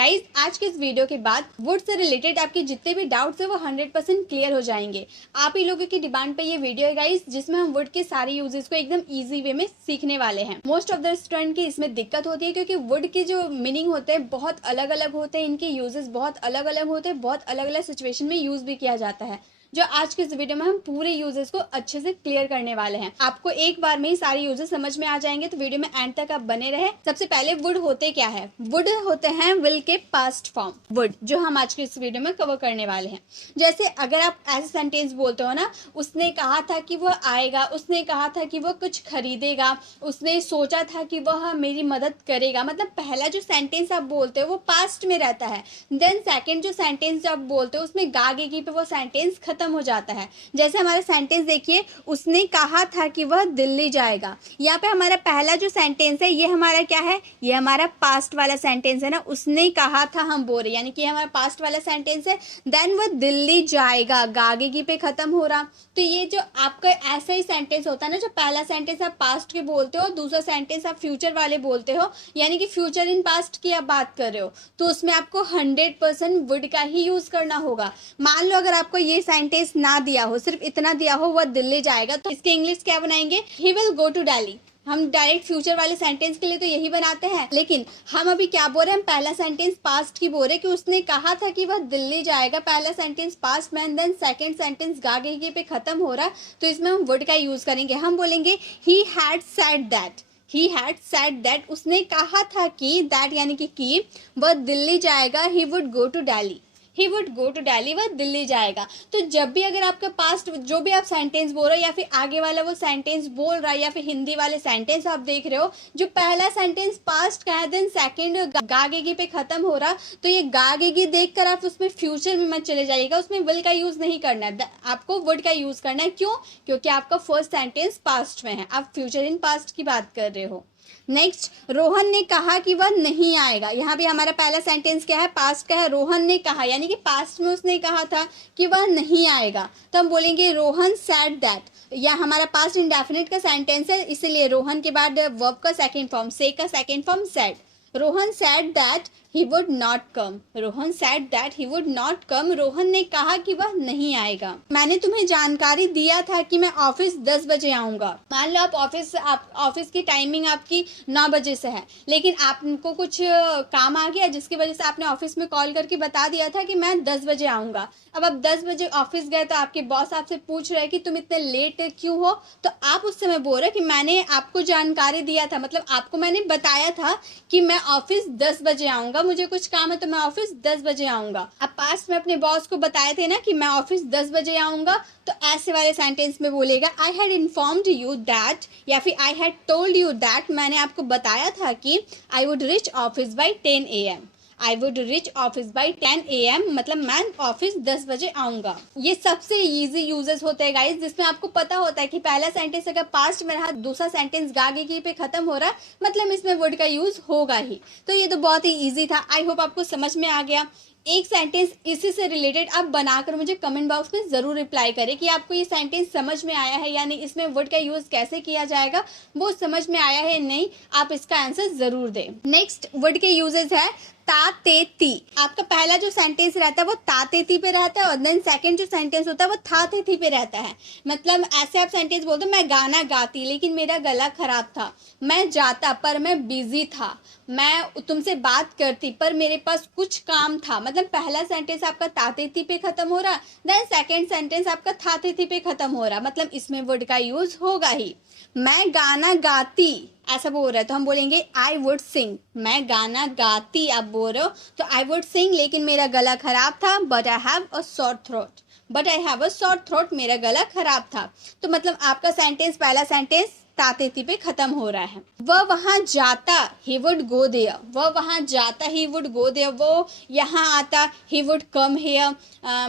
Guys आज के इस वीडियो के बाद वुड से रिलेटेड आपके जितने भी डाउट्स है वो 100% क्लियर हो जाएंगे। आप ही लोगों की डिमांड पे ये वीडियो है गाइज, जिसमें हम वुड के सारे यूजेस को एकदम इजी वे में सीखने वाले हैं। मोस्ट ऑफ द स्टूडेंट की इसमें दिक्कत होती है क्योंकि वुड के जो मीनिंग होते हैं बहुत अलग अलग होते हैं, इनके यूजेस बहुत अलग अलग होते हैं, बहुत अलग अलग सिचुएशन में यूज भी किया जाता है। जो आज के इस वीडियो में हम पूरे यूजेस को अच्छे से क्लियर करने वाले हैं। आपको एक बार में ही सारे यूजेस समझ में आ जाएंगे, तो वीडियो में एंड तक आप बने रहे। सबसे पहले वुड होते क्या है? वुड होते हैं विल के पास्ट फॉर्म वुड, जो हम आज के इस वीडियो में कवर करने वाले हैं। जैसे अगर आप ऐसे सेंटेंस बोलते हो ना, उसने कहा था कि वह आएगा, उसने कहा था कि वह कुछ खरीदेगा, उसने सोचा था कि वह मेरी मदद करेगा, मतलब पहला जो सेंटेंस आप बोलते हो वो पास्ट में रहता है। देन सेकेंड जो सेंटेंस आप बोलते हो उसमें गागेगी पे वो सेंटेंस खत्म हो जाता है। जैसे हमारा सेंटेंस देखिए, उसने कहा था कि वह दिल्ली जाएगा। यहाँ पे हमारा पहला जो सेंटेंस है ये हमारा क्या है? ये हमारा पास्ट वाला सेंटेंस है ना, उसने कहा था हम बोल रहे, यानी कि हमारा पास्ट वाला सेंटेंस है। देन वह दिल्ली जाएगा, गागेगी पे खत्म हो रहा। तो ये जो आपका ऐसा ही सेंटेंस होता है ना, जो पहला सेंटेंस आप पास्ट के बोलते हो, दूसरा सेंटेंस आप फ्यूचर वाले बोलते हो, यानी कि फ्यूचर इन पास्ट की आप बात कर रहे हो, तो उसमें आपको 100% वुड का ही यूज करना होगा। मान लो अगर आपको ये सेंटेंस ना दिया हो, सिर्फ इतना दिया हो वह दिल्ली जाएगा, तो इसके इंग्लिश क्या बनाएंगे? He will go to Delhi. हम डायरेक्ट फ्यूचर वाले सेंटेंस के लिए तो यही बनाते हैं, लेकिन हम अभी क्या बोल रहे हैं? पहला सेंटेंस पास्ट की बोल रहे कि उसने कहा था कि वह दिल्ली जाएगा, पहला सेंटेंस पास्ट में, देन सेकंड सेंटेंस गागेगी पे खत्म हो रहा, तो इसमें हम वुड का यूज करेंगे। हम बोलेंगे he had said that. He had said that, उसने कहा था कि, दैट यानी कि वह दिल्ली जाएगा, he would go to Delhi. He would go to Delhi, वह दिल्ली जाएगा। तो जब भी अगर आपका पास्ट जो भी आप सेंटेंस बोल रहे हो, या फिर आगे वाला वो सेंटेंस बोल रहा है, या फिर हिंदी वाले सेंटेंस आप देख रहे हो, जो पहला सेंटेंस पास्ट का है, देन सेकंड गागेगी पे खत्म हो रहा, तो ये गागेगी देखकर आप उसमें फ्यूचर में मत चले जाइएगा, उसमें विल का यूज नहीं करना है, आपको वुड का यूज करना है। क्यों? क्योंकि आपका फर्स्ट सेंटेंस पास्ट में है, आप फ्यूचर इन पास्ट की बात कर रहे हो। नेक्स्ट, रोहन ने कहा कि वह नहीं आएगा। यहाँ भी हमारा पहला सेंटेंस क्या है? पास्ट का है। रोहन ने कहा, यानी कि पास्ट में उसने कहा था कि वह नहीं आएगा, तो हम बोलेंगे रोहन सेड दैट। या हमारा पास्ट इंडेफिनिट का सेंटेंस है, इसलिए रोहन के बाद वर्ब का सेकंड फॉर्म, से का second form said. Rohan said that he would not come. Rohan said that he would not come, Rohan ने कहा कि वह नहीं आएगा। मैंने तुम्हें जानकारी दिया था कि मैं ऑफिस 10 बजे आऊंगा। मान लो आप ऑफिस की टाइमिंग आपकी 9 बजे से है, लेकिन आपको कुछ काम आ गया जिसकी वजह से आपने ऑफिस में कॉल करके बता दिया था कि मैं 10 बजे आऊंगा। अब आप 10 बजे ऑफिस गए तो आपके बॉस आपसे पूछ रहे कि तुम इतने लेट क्यों हो, तो आप उस समय बोल रहे कि मैंने आपको जानकारी दिया था, मतलब आपको मैंने बताया था कि मैं ऑफिस 10 बजे आऊंगा, मुझे कुछ काम है तो मैं ऑफिस 10 बजे आऊंगा। अब पास्ट में अपने बॉस को बताए थे ना कि मैं ऑफिस 10 बजे आऊंगा, तो ऐसे वाले सेंटेंस में बोलेगा I had informed you that, या फिर I had told you that, मैंने आपको बताया था कि I would reach office by 10 AM। I would reach office by 10 AM, मतलब मैं ऑफिस 10 बजे आऊंगा। ये सबसे इजी यूजेस होते हैं गाइस, जिसमें आपको पता होता है कि पहला सेंटेंस अगर पास्ट में रहा, दूसरा सेंटेंस गागेगी पे खत्म हो रहा, मतलब इसमें वुड का यूज होगा ही। तो ये तो बहुत ही इजी था, आई होप आपको समझ में आ गया। एक सेंटेंस इसी से रिलेटेड आप बनाकर मुझे कमेंट बॉक्स में जरूर रिप्लाई करें कि आपको ये सेंटेंस समझ में आया है या नहीं, इसमें वर्ड का यूज कैसे किया जाएगा वो समझ में आया है नहीं, आप इसका आंसर जरूर दें। नेक्स्ट वर्ड के यूजेस है ता ते ती। आपका पहला जो सेंटेंस रहता है वो ता ते ती पे रहता है, और देन सेकंड जो सेंटेंस होता है वो था ते थी पे रहता है। मतलब ऐसे आप सेंटेंस बोलते हो, मैं गाना गाती लेकिन मेरा गला खराब था, मैं जाता पर मैं बिजी था, मैं तुमसे बात करती पर मेरे पास कुछ काम था। मतलब पहला सेंटेंस आपका ता ते थी पे खत्म हो रहा, देन सेकंड सेंटेंस आपका था ते थी पे खत्म हो रहा, मतलब इसमें वर्ड का यूज होगा ही। मैं गाना गाती ऐसा बोल रहा है तो हम बोलेंगे आई वुड सिंग। मैं गाना गाती आप बोल रहे हो तो आई वुड सिंग, लेकिन मेरा गला खराब था, but I have a sore throat. But I have a sore throat, मेरा गला खराब था। तो मतलब आपका सेंटेंस, पहला सेंटेंस तातेती पे खत्म हो रहा है। वह वहां जाता, ही वुड गो देयर। वह वहां जाता, ही वुड गो देयर। वो यहाँ आता, ही वुड कम हियर।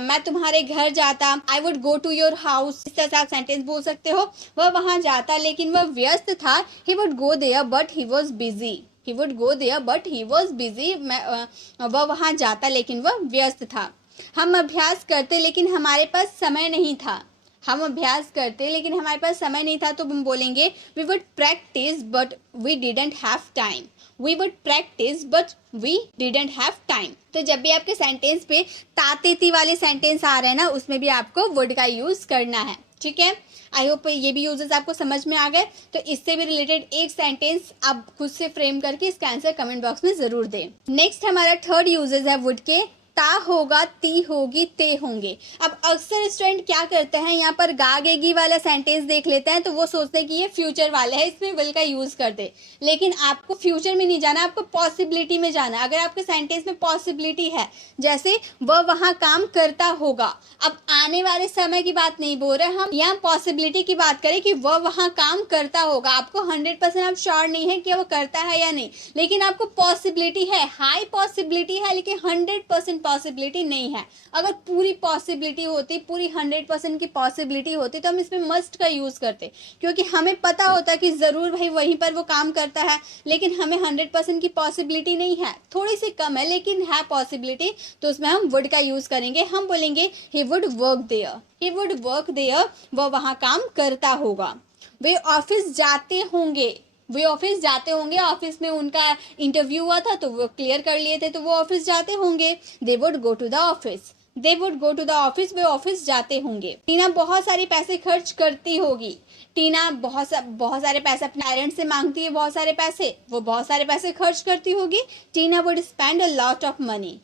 मैं तुम्हारे घर जाता, I would go to your house. इस तरह से आप सेंटेंस बोल सकते हो। वह वहां जाता लेकिन वह व्यस्त था, he would go there but he was busy. He would go there but he was busy. वह वहां जाता लेकिन वह व्यस्त था। हम अभ्यास करते लेकिन हमारे पास समय नहीं था। हम अभ्यास करते लेकिन हमारे पास समय नहीं था, तो हम बोलेंगे we would practise but we didn't have time. We would practise but we didn't have time. तो जब भी आपके सेंटेंस पे तातीती वाले सेंटेंस आ रहे हैं ना, उसमें भी आपको वुड का यूज करना है, ठीक है। आई होप ये भी यूजेस आपको समझ में आ गए। तो इससे भी रिलेटेड एक सेंटेंस आप खुद से फ्रेम करके इसका आंसर कमेंट बॉक्स में जरूर दें। नेक्स्ट हमारा थर्ड यूजेस है वुड के, ता होगा, ती होगी, ते होंगे। अब अक्सर स्टूडेंट क्या करते हैं, यहाँ पर गागेगी वाला सेंटेंस देख लेते हैं तो वो सोचते हैं कि ये फ्यूचर वाला है, इसमें विल का यूज कर दे। लेकिन आपको फ्यूचर में नहीं जाना, आपको पॉसिबिलिटी में जाना। अगर आपके सेंटेंस में पॉसिबिलिटी है, जैसे वह वहाँ काम करता होगा, अब आने वाले समय की बात नहीं बोल रहे हम, यहाँ पॉसिबिलिटी की बात करें कि वह वहाँ काम करता होगा। आपको 100% आप श्योर नहीं है कि वो करता है या नहीं, लेकिन आपको पॉसिबिलिटी है, हाई पॉसिबिलिटी है, लेकिन 100% पॉसिबिलिटी नहीं है। अगर पूरी पॉसिबिलिटी होती, पूरी 100% की पॉसिबिलिटी होती तो हम इसमें मस्ट का यूज करते, क्योंकि हमें पता होता कि जरूर भाई वहीं पर वो काम करता है, लेकिन हमें 100% की पॉसिबिलिटी नहीं है, थोड़ी सी कम है लेकिन है पॉसिबिलिटी, तो उसमें हम वुड का यूज करेंगे। हम बोलेंगे he would work there, he would work there, वह वहां काम करता होगा। वे ऑफिस जाते होंगे, वे ऑफिस जाते होंगे, ऑफिस में उनका इंटरव्यू हुआ था तो वो क्लियर कर लिए थे तो वो ऑफिस जाते होंगे। They would go to the office, they would go to the office, वे ऑफिस जाते होंगे। टीना बहुत सारे पैसे खर्च करती होगी, टीना बहुत सारे पैसे अपने पेरेंट्स से मांगती है, बहुत सारे पैसे, वो बहुत सारे पैसे खर्च करती होगी। Tina would spend a lot of money,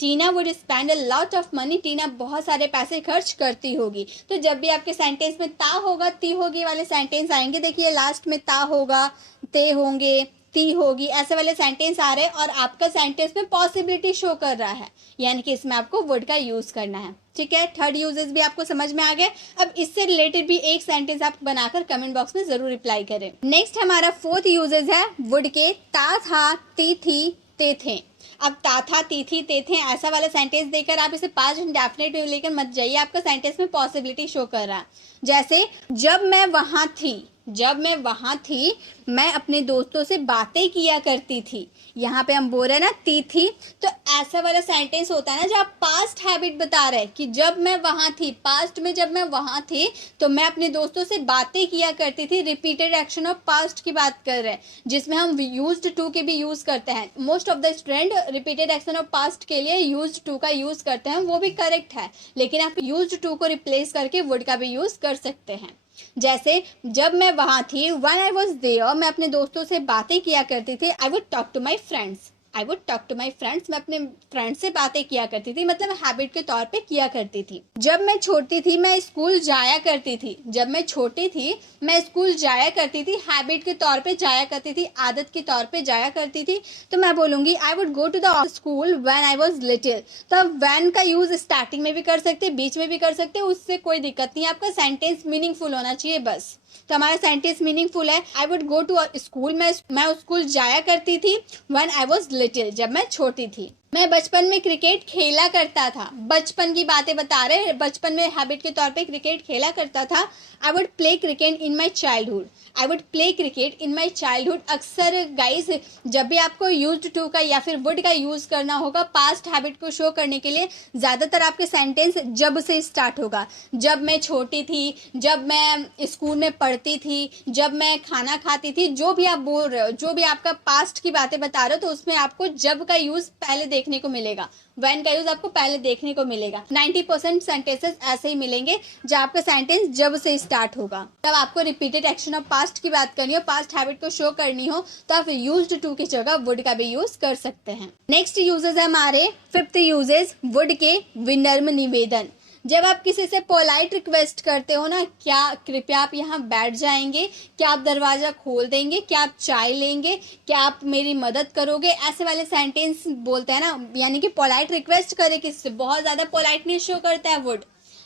Tina would spend a lot of money, Tina बहुत सारे पैसे खर्च करती होगी। तो जब भी आपके सेंटेंस में ता होगा, ती होगी वाले सेंटेंस आएंगे, देखिए लास्ट में ता होगा, ते होंगे, ती होगी, ऐसे वाले सेंटेंस आ रहे हैं और आपका सेंटेंस में पॉसिबिलिटी शो कर रहा है, यानी कि इसमें आपको वुड का यूज करना है, ठीक है। थर्ड यूजेस भी आपको समझ में आ गए। अब इससे रिलेटेड भी एक सेंटेंस आप बनाकर कमेंट बॉक्स में जरूर रिप्लाई करें। नेक्स्ट हमारा फोर्थ यूजेस है वुड के, ता था, ती थी, ते थे। अब ता था, ती थी, ते थे, ऐसा वाला सेंटेंस देकर आप इसे पास्ट इंडेफिनिट में लेकर मत जाइए, आपका सेंटेंस में पॉसिबिलिटी शो कर रहा है। जैसे जब मैं वहां थी, जब मैं वहां थी मैं अपने दोस्तों से बातें किया करती थी, यहाँ पे हम बोल रहे हैं ना ती थी, तो ऐसा वाला सेंटेंस होता है ना जहाँ पास्ट हैबिट बता रहे हैं कि जब मैं वहां थी, पास्ट में जब मैं वहां थी तो मैं अपने दोस्तों से बातें किया करती थी। रिपीटेड एक्शन ऑफ पास्ट की बात कर रहे हैं, जिसमें हम यूज्ड टू के भी यूज करते हैं। Most of the student repeated action of past के लिए यूज्ड टू का यूज करते हैं, वो भी करेक्ट है, लेकिन आप यूज्ड टू को रिप्लेस करके वुड का भी यूज कर सकते हैं। जैसे जब मैं वहां थी, व्हेन आई वॉज देयर, मैं अपने दोस्तों से बातें किया करती थी। I would talk to my friends, I would talk to my friends, मैं अपने फ्रेंड्स से बातें किया करती थी, मतलब हैबिट के तौर पे किया करती थी। जब मैं छोटी थी मैं स्कूल जाया करती थी, जब मैं छोटी थी मैं स्कूल जाया करती थी, हैबिट के तौर पे जाया करती थी, आदत के तौर पे जाया करती थी, तो मैं बोलूंगी I would go to the school when I was little. तो व्हेन का यूज स्टार्टिंग में भी कर सकते, बीच में भी कर सकते, उससे कोई दिक्कत नहीं है, आपका सेंटेंस मीनिंगफुल होना चाहिए बस। तो हमारा सेंटेंस मीनिंगफुल है, I would go to school, मैं स्कूल जाया करती थी, व्हेन आई वॉज लिटिल, जब मैं छोटी थी। मैं बचपन में क्रिकेट खेला करता था, बचपन की बातें बता रहे हैं, बचपन में हैबिट के तौर पे क्रिकेट खेला करता था। I would play cricket in my childhood, I would play cricket in my childhood. अक्सर गाइस जब भी आपको यूज्ड टू का या फिर वुड का यूज करना होगा पास्ट हैबिट को शो करने के लिए, ज्यादातर आपके सेंटेंस जब से स्टार्ट होगा। जब मैं छोटी थी, जब मैं स्कूल में पढ़ती थी, जब मैं खाना खाती थी, जो भी आप बोल रहे हो, जो भी आपका पास्ट की बातें बता रहे हो, तो उसमें आपको जब का यूज पहले देखने को मिलेगा, व्हेन का यूज आपको पहले देखने को मिलेगा। 90% सेंटेंसेस ऐसे ही मिलेंगे जहाँ आपका सेंटेंस जब से स्टार्ट होगा। जब आपको रिपीटेड एक्शन ऑफ पास्ट की बात करनी हो, पास्ट हैबिट को शो करनी हो, तो आप यूज्ड टू की जगह वुड का भी यूज कर सकते हैं। नेक्स्ट यूजेस है हमारे फिफ्थ यूजेस वुड के, विनम्र निवेदन। जब आप किसी से पोलाइट रिक्वेस्ट करते हो ना, क्या कृपया आप यहाँ बैठ जाएंगे, क्या आप दरवाजा खोल देंगे, क्या आप चाय लेंगे, क्या आप मेरी मदद करोगे, ऐसे वाले सेंटेंस बोलते हैं ना, यानी कि पोलाइट रिक्वेस्ट करे किससे, बहुत ज्यादा पोलाइटनेस शो करता है वुड।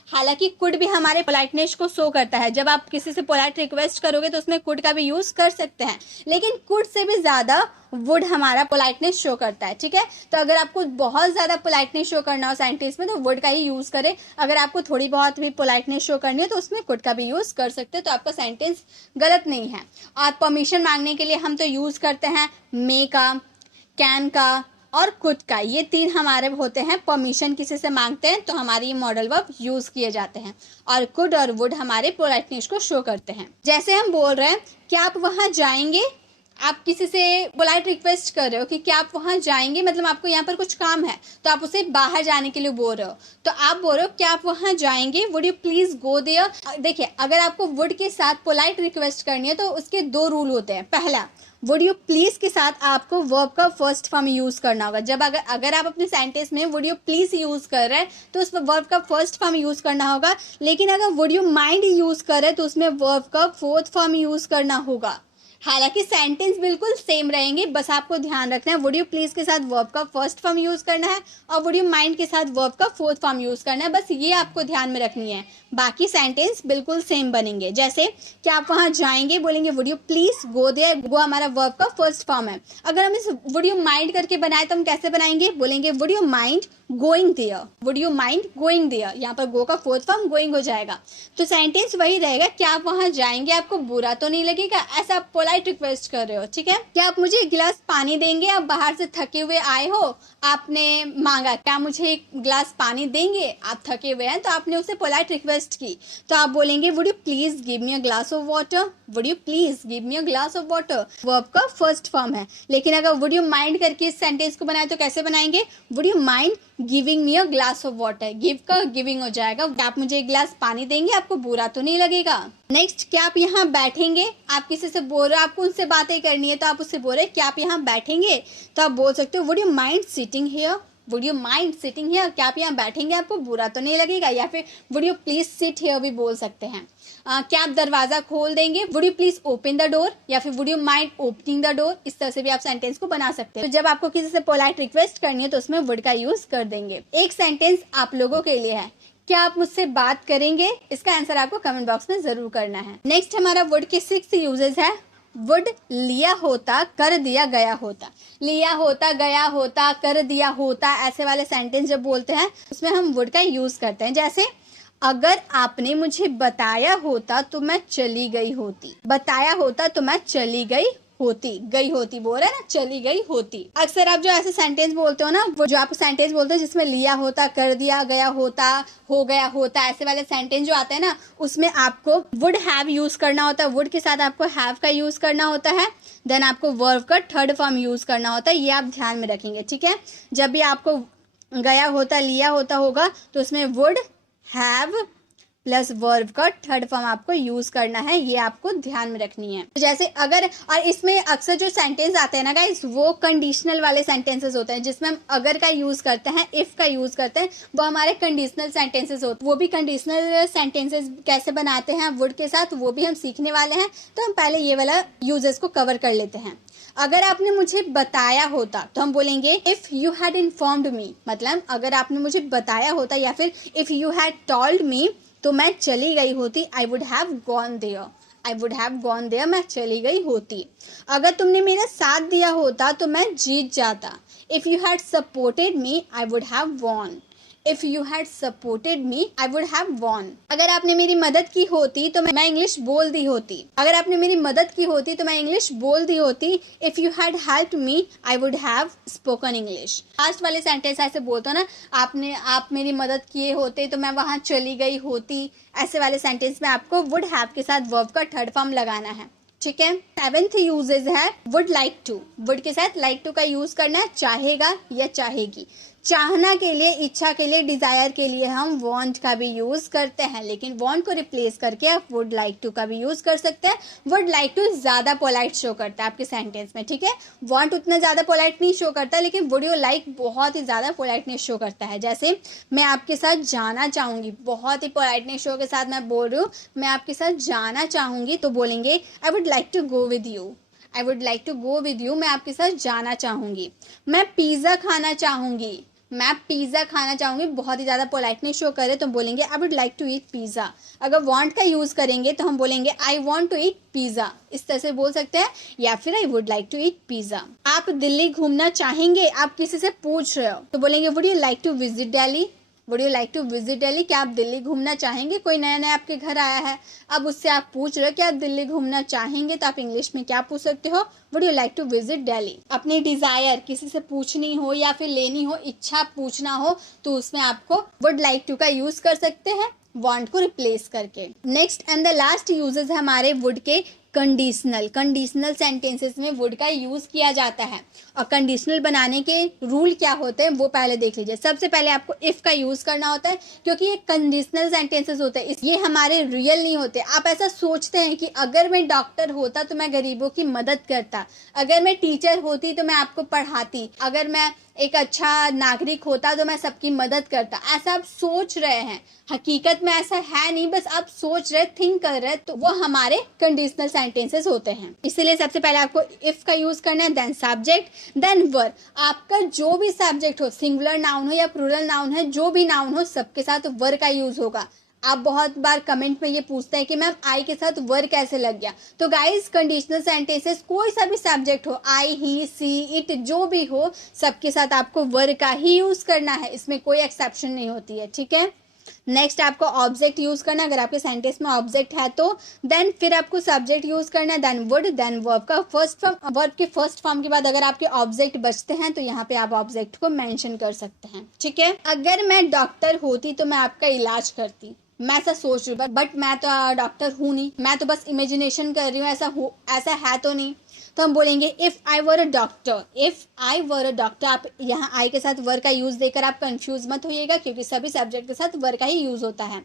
हालांकि कुड भी हमारे पोलाइटनेस को शो करता है, जब आप किसी से पोलाइट रिक्वेस्ट करोगे तो उसमें कुड का भी यूज कर सकते हैं, लेकिन कुड से भी ज्यादा वुड हमारा पोलाइटनेस शो करता है, ठीक है। तो अगर आपको बहुत ज्यादा पोलाइटनेस शो करना हो सेंटेंस में तो वुड का ही यूज करें, अगर आपको थोड़ी बहुत भी पोलाइटनेस शो करनी है तो उसमें कुड का भी यूज कर सकते हैं, तो आपका सेंटेंस गलत नहीं है। और परमिशन मांगने के लिए हम तो यूज करते हैं मे का, कैन का और कुड का, ये तीन हमारे होते हैं। परमिशन किसी से मांगते हैं तो हमारी मॉडल वर्ब यूज किए जाते हैं, और कुड और वुड हमारे पोलाइटनेस को शो करते हैं। जैसे हम बोल रहे हैं क्या आप वहां जाएंगे, आप किसी से पोलाइट रिक्वेस्ट कर रहे हो कि क्या आप वहां जाएंगे, मतलब आपको यहाँ पर कुछ काम है तो आप उसे बाहर जाने के लिए बोल रहे हो, तो आप बोल रहे हो क्या आप वहां जाएंगे, would you please go there. देखिए अगर आपको वुड के साथ पोलाइट रिक्वेस्ट करनी है तो उसके 2 रूल होते हैं। पहला, वुड यू प्लीज के साथ आपको वर्ब का फर्स्ट फॉर्म यूज करना होगा। जब अगर आप अपने सेंटेंस में वुड यू प्लीज यूज कर रहे हैं तो उस वर्ब का फर्स्ट फॉर्म यूज करना होगा। लेकिन अगर वुड यू माइंड यूज कर रहे हैं तो उसमें वर्ब का फोर्थ फॉर्म यूज करना होगा। हालांकि सेंटेंस बिल्कुल सेम रहेंगे, बस आपको ध्यान रखना है वुड यू प्लीज के साथ वर्ब का फर्स्ट फॉर्म यूज करना है और वुड यू माइंड के साथ वर्ब का फोर्थ फॉर्म यूज करना है। बस ये आपको ध्यान में रखनी है, बाकी सेंटेंस बिल्कुल सेम बनेंगे। जैसे कि आप वहां जाएंगे बोलेंगे would you please go there, go हमारा वर्ब का फर्स्ट फॉर्म है। अगर हम इस वुड यू माइंड करके बनाए तो हम कैसे बनाएंगे, बोलेंगे would you mind going there, would you mind going there, यहाँ पर गो का फोर्थ फॉर्म गोइंग हो जाएगा। तो सेंटेंस वही रहेगा, क्या आप वहां जाएंगे, आपको बुरा तो नहीं लगेगा, ऐसा आप पोलाइट रिक्वेस्ट कर रहे हो, ठीक है। क्या आप मुझे एक गिलास पानी देंगे, आप बाहर से थके हुए आए हो, आपने मांगा क्या मुझे एक गिलास पानी देंगे, आप थके हुए हैं तो आपने उसे पोलाइट रिक्वेस्ट की, तो आप बोलेंगे would you please give me a glass of water, would you please give me a glass of water, verb का फर्स्ट फॉर्म है। लेकिन अगर वुड यू माइंड करके इस सेंटेंस को बनाए तो कैसे बनाएंगे, would you mind giving me a glass of water, give का गिविंग हो जाएगा, आप मुझे एक गिलास पानी देंगे, आपको बुरा तो नहीं लगेगा। नेक्स्ट, क्या आप यहाँ बैठेंगे, आप किसी से बोल रहे हो, आपको उनसे बातें करनी है तो आप उससे बोल रहे हैं क्या आप यहाँ बैठेंगे, तो आप बोल सकते हो would you mind sitting here, would you mind sitting here, क्या आप यहाँ बैठेंगे, आपको बुरा तो नहीं लगेगा। या फिर would you please sit here भी बोल सकते हैं। क्या आप दरवाजा खोल देंगे, would you please open the door, या फिर would you mind opening the door. इस तरह से भी आप सेंटेंस को बना सकते हैं। तो जब आपको किसी से पोलाइट रिक्वेस्ट करनी है तो उसमें वुड का यूज कर देंगे। एक सेंटेंस आप लोगों के लिए है, क्या आप मुझसे बात करेंगे, इसका आंसर आपको कमेंट बॉक्स में जरूर करना है। नेक्स्ट हमारा वुड के 6 यूजेस है। वुड लिया होता, कर दिया गया होता, लिया होता, गया होता, कर दिया होता, ऐसे वाले सेंटेंस जब बोलते हैं उसमें हम वुड का यूज करते हैं। जैसे अगर आपने मुझे बताया होता तो मैं चली गई होती, बताया होता तो मैं चली गई होती बोल रहे हैं ना, चली गई होती। अक्सर आप जो ऐसे सेंटेंस बोलते हो ना, वो जो आप सेंटेंस बोलते हो जिसमें लिया होता, कर दिया गया होता, हो गया होता, ऐसे वाले सेंटेंस जो आते हैं ना, उसमें आपको वुड हैव यूज करना होता है। वुड के साथ आपको हैव का यूज करना होता है, देन आपको वर्ब का थर्ड फॉर्म यूज करना होता है। ये आप ध्यान में रखेंगे, ठीक है। जब भी आपको गया होता, लिया होता होगा तो उसमें वुड हैव प्लस वर्ब का थर्ड फॉर्म आपको यूज करना है, ये आपको ध्यान में रखनी है। तो जैसे अगर, और इसमें अक्सर जो सेंटेंस आते हैं ना गाइस, वो कंडीशनल वाले सेंटेंसेस होते हैं जिसमें हम अगर का यूज करते हैं, इफ का यूज करते हैं, वो हमारे कंडीशनल सेंटेंसेस होते हैं। वो भी कंडीशनल सेंटेंसेस कैसे बनाते हैं वुड के साथ, वो भी हम सीखने वाले हैं। तो हम पहले ये वाला यूजेस को कवर कर लेते हैं। अगर आपने मुझे बताया होता तो हम बोलेंगे if you had informed me, मतलब अगर आपने मुझे बताया होता, या फिर if you had told me तो मैं चली गई होती, I would have gone there, I would have gone there, मैं चली गई होती। अगर तुमने मेरा साथ दिया होता तो मैं जीत जाता, if you had supported me I would have von, if you had supported me I would have von. अगर आपने मेरी मदद की होती तो मैं इंग्लिश बोल दी होती, अगर आपने मेरी मदद की होती तो मैं इंग्लिश बोल दी होती, if you had helped me I would have spoken English. Last वाले सेंटेंस ऐसे बोलते हो ना, आप मेरी मदद किए होते तो मैं वहां चली गई होती, ऐसे वाले सेंटेंस में आपको वुड हैव के साथ वर्ब का थर्ड फॉर्म लगाना है, ठीक है। 7th यूजेज है वुड लाइक टू। वुड के साथ लाइक टू का यूज करना है, चाहेगा या चाहेगी। चाहना के लिए, इच्छा के लिए, डिजायर के लिए हम वांट का भी यूज करते हैं, लेकिन वांट को रिप्लेस करके आप वुड लाइक टू का भी यूज कर सकते हैं। वुड लाइक टू ज्यादा पोलाइट शो करता है आपके सेंटेंस में, ठीक है। वांट उतना ज्यादा पोलाइट नहीं शो करता, लेकिन वुड यू लाइक बहुत ही ज्यादा पोलाइटनेस शो करता है। जैसे मैं आपके साथ जाना चाहूंगी, बहुत ही पोलाइटनेस शो के साथ मैं बोल रही हूँ मैं आपके साथ जाना चाहूंगी, तो बोलेंगे I would like to go with you, I would like to go with you, मैं आपके साथ जाना चाहूंगी। मैं पिज्जा खाना चाहूंगी, मैं पिज्जा खाना चाहूंगी, बहुत ही ज्यादा पोलाइटनेस शो करे तो बोलेंगे I would like to eat pizza. अगर वांट का यूज करेंगे तो हम बोलेंगे I want to eat pizza, इस तरह से बोल सकते हैं, या फिर I would like to eat pizza. आप दिल्ली घूमना चाहेंगे, आप किसी से पूछ रहे हो तो बोलेंगे would you like to visit Delhi, would you like to visit Delhi, क्या आप दिल्ली घूमना चाहेंगे। कोई नया नया आपके घर आया है, अब उससे आप पूछ रहे हो कि आप दिल्ली घूमना चाहेंगे, तो आप इंग्लिश में क्या पूछ सकते हो, would you like to visit Delhi. अपनी डिजायर किसी से पूछनी हो या फिर लेनी हो, इच्छा पूछना हो, तो उसमें आपको वुड लाइक टू का यूज कर सकते हैं वांट को रिप्लेस करके। Next and the last uses है हमारे वुड के कंडीशनल सेंटेंसेस में वुड का यूज किया जाता है। और कंडीशनल बनाने के रूल क्या होते हैं वो पहले देख लीजिए। सबसे पहले आपको इफ का यूज करना होता है, क्योंकि ये कंडीशनल सेंटेंसेस होते हैं, ये हमारे रियल नहीं होते। आप ऐसा सोचते हैं कि अगर मैं डॉक्टर होता तो मैं गरीबों की मदद करता, अगर मैं टीचर होती तो मैं आपको पढ़ाती, अगर मैं एक अच्छा नागरिक होता तो मैं सबकी मदद करता। ऐसा आप सोच रहे हैं, हकीकत में ऐसा है नहीं, बस आप सोच रहे, थिंक कर रहे, तो वो हमारे कंडीशनल सेंटेंसेस होते हैं। इसीलिए सबसे पहले आपको इफ का यूज करना है, देन सब्जेक्ट, देन वर्ब। आपका जो भी सब्जेक्ट हो, सिंगुलर नाउन हो या प्लूरल नाउन है, जो भी नाउन हो, सबके साथ वर्ब का यूज होगा। आप बहुत बार कमेंट में ये पूछते हैं कि मैम आई के साथ वर्ब कैसे लग गया। तो गाइस, कंडीशनल सेंटेंसेस कोई सा भी सब्जेक्ट हो, आई, ही, सी, इट, जो भी हो, सबके साथ आपको वर्ब का ही यूज करना है, इसमें कोई एक्सेप्शन नहीं होती है। ठीक है, नेक्स्ट आपको ऑब्जेक्ट यूज करना है, अगर आपके सेंटेंस में ऑब्जेक्ट है तो। देन फिर आपको सब्जेक्ट यूज करना है, देन वुड, देन वर्ब का फर्स्ट फॉर्म। वर्ब के फर्स्ट फॉर्म के बाद अगर आपके ऑब्जेक्ट बचते हैं तो यहाँ पे आप ऑब्जेक्ट को मेंशन कर सकते हैं। ठीक है, अगर मैं डॉक्टर होती तो मैं आपका इलाज करती। मैं ऐसा सोच रही हूँ, बट मैं तो डॉक्टर हूँ नहीं, मैं तो बस इमेजिनेशन कर रही हूँ, ऐसा है तो नहीं। तो हम बोलेंगे if I were a doctor, if I were a doctor. आप यहाँ आई के साथ वर का यूज देकर आप कंफ्यूज मत होइएगा, क्योंकि सभी सब्जेक्ट के साथ वर का ही यूज होता है।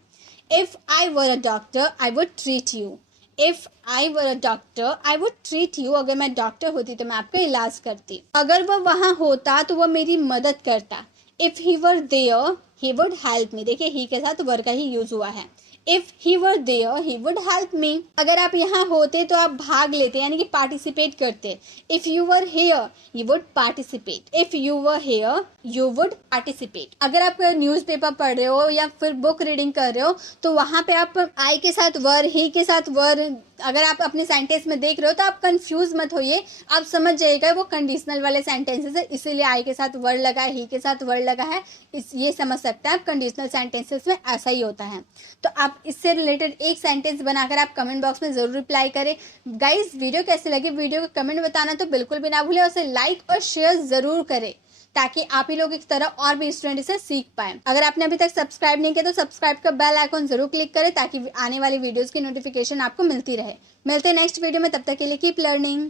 If I were a doctor I would treat you. If I were a doctor I would treat you. अगर मैं डॉक्टर होती तो मैं आपका इलाज करती। अगर वह वहाँ होता तो वह मेरी मदद करता। If he were there he would help me. देखिए, ही के साथ वर का ही यूज हुआ है। If he were there he would help me. अगर आप यहाँ होते तो आप भाग लेते, यानी कि पार्टिसिपेट करते। If you were here you would participate. If you were here you would participate. अगर आप न्यूज़पेपर पढ़ रहे हो या फिर बुक रीडिंग कर रहे हो तो वहाँ पे आप आई के साथ वर, ही के साथ वर, अगर आप अपने सेंटेंस में देख रहे हो तो आप कंफ्यूज मत होइए, आप समझ जाइएगा वो कंडीशनल वाले सेंटेंसेस है, इसीलिए आई के साथ वर्ड लगा है, ही के साथ वर्ड लगा है, ये समझ सकते हैं आप। कंडीशनल सेंटेंसेस में ऐसा ही होता है। तो आप इससे रिलेटेड एक सेंटेंस बनाकर आप कमेंट बॉक्स में जरूर रिप्लाई करें। गाइस, वीडियो कैसे लगी, वीडियो को कमेंट बताना तो बिल्कुल भी ना भूलें, और उसे लाइक और शेयर जरूर करें, ताकि आप ही लोग की तरह और भी स्टूडेंट इसे सीख पाए। अगर आपने अभी तक सब्सक्राइब नहीं किया तो सब्सक्राइब का बेल आइकॉन जरूर क्लिक करें, ताकि आने वाली वीडियोस की नोटिफिकेशन आपको मिलती रहे। मिलते हैं नेक्स्ट वीडियो में, तब तक के लिए कीप लर्निंग।